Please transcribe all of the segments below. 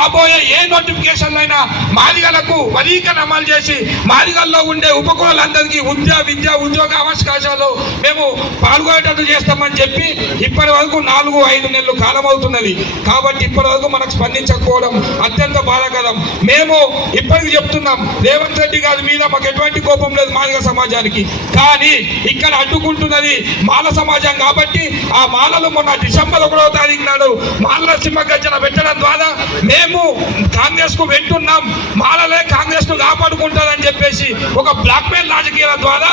రాబోయే ఏ నోటిఫికేషన్ అయినా మాదిగలకు వరీకరణ అమలు చేసి మాదిగల్లో ఉండే ఉపకులాలందరికీ విద్య ఉద్యోగ అవకాశాలు మేము పాల్గొనేటట్టు చేస్తామని చెప్పి ఇప్పటి వరకు 4-5 నెలలు కాలం అవుతున్నది. కాబట్టి ఇప్పటి వరకు మనకు స్పందించకపోవడం అత్యంత బాధాకరం. మేము ఇప్పటికి చెప్తున్నాం, రేవంత్ రెడ్డి గారి మీద మాకు ఎటువంటి కోపం లేదు మాదిగ సమాజానికి. కానీ ఇక్కడ అడ్డుకుంటున్నది మాల సమాజం. కాబట్టి ఆ మాలలు మొన్న డిసెంబర్ 1వ తారీఖు నాడు మాలల సింహగర్జన పెట్టడం ద్వారా మేము కాంగ్రెస్ కు వెంటున్నాం, మాలలే కాంగ్రెస్ ను కాపాడుకుంటారని చెప్పేసి ఒక బ్లాక్మెయిల్ రాజకీయాల ద్వారా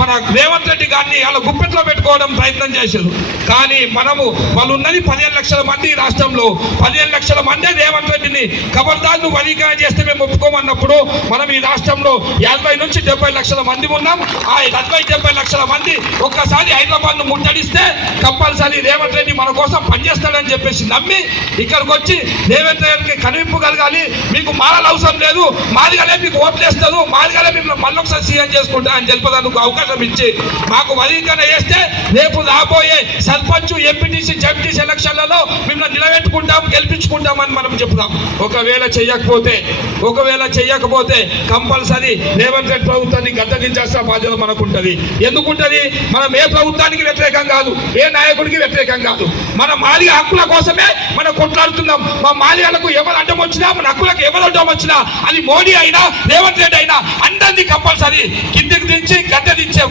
మన రేవంత్ రెడ్డి గారిని అలా గుప్పెట్లో పెట్టుకోవడం ప్రయత్నం చేశారు. కానీ మనము వాళ్ళు ఉన్నది 15 లక్షల మంది రాష్ట్రంలో, 15 లక్షల మంది రేవంత్ రెడ్డిని ఖబర్దార్ను వరీకరణ చేస్తే మేము ఒప్పుకోమన్నప్పుడు మనం ఈ రాష్ట్రంలో 50 నుంచి 70 లక్షల మంది ఉన్నాం. ఆ 70 లక్షల మంది ఒక్కసారి హైదరాబాద్ ను ముట్టడిస్తే కంపల్సరీ రేవంత్ రెడ్డి మన కోసం పనిచేస్తాడని చెప్పేసి నమ్మి ఇక్కడికి వచ్చి రేవంత్ రెడ్డికి కనువింపు కలగాలి, మీకు మాలలు అవసరం లేదు, మాదిగలే మీకు ఓట్లేస్తారు, మాదిగలే మిమ్మల్ని మళ్ళొకసారి సీఎం చేసుకుంటా అని తెలిపేందుకు అవకాశం ఇచ్చి మాకు వరీకరణ చేస్తే రేపు రాబోయే సర్పంచ్, ఎంపీటీసీ, జడ్పీటీసీ ఎలక్షన్లలో మిమ్మల్ని నిలబెట్టుకుంటాం, గెలిపించుకుంటామని మనం చెప్తాం. ఒకవేళ చెయ్యకపోతే కంపల్సరీ రేవంత్ రెడ్డి ప్రభుత్వాన్ని గద్దెదించాల్సిన బాధ్యత మనకు ఉంటుంది. ఎందుకుంటుంది? మనం ఏ ప్రభుత్వానికి వ్యతిరేకం కాదు, ఏ నాయకుడికి వ్యతిరేకం కాదు. మన మాదిగ హక్కుల కోసమే మనం కొట్లాడుతున్నాం. మా మాదిగలకు ఎవరు అడ్డం వచ్చినా, మన హక్కులకు ఎవరు అడ్డం వచ్చినా, అది మోడీ అయినా రేవంత్ రెడ్డి అయినా అందరినీ కంపల్సరీ కిందికి దించి గద్దె దించే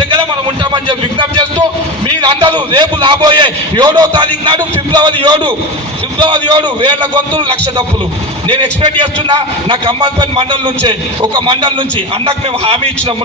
దగ్గర మనం ఉంటామని చెప్పి విజ్ఞప్తి చేస్తూ, మీరందరూ రేపు రాబోయే 7వ తారీఖు నాడు ఫిబ్రవరి 7 వేల గొంతులు 1,00,000 తప్పులు నేను ఎక్స్పెక్ట్ చేస్తున్నా. నా ఖమ్మంపల్లి మండలం నుంచే, ఒక మండలం నుంచి అన్నకు మేము హామీ ఇచ్చినాము.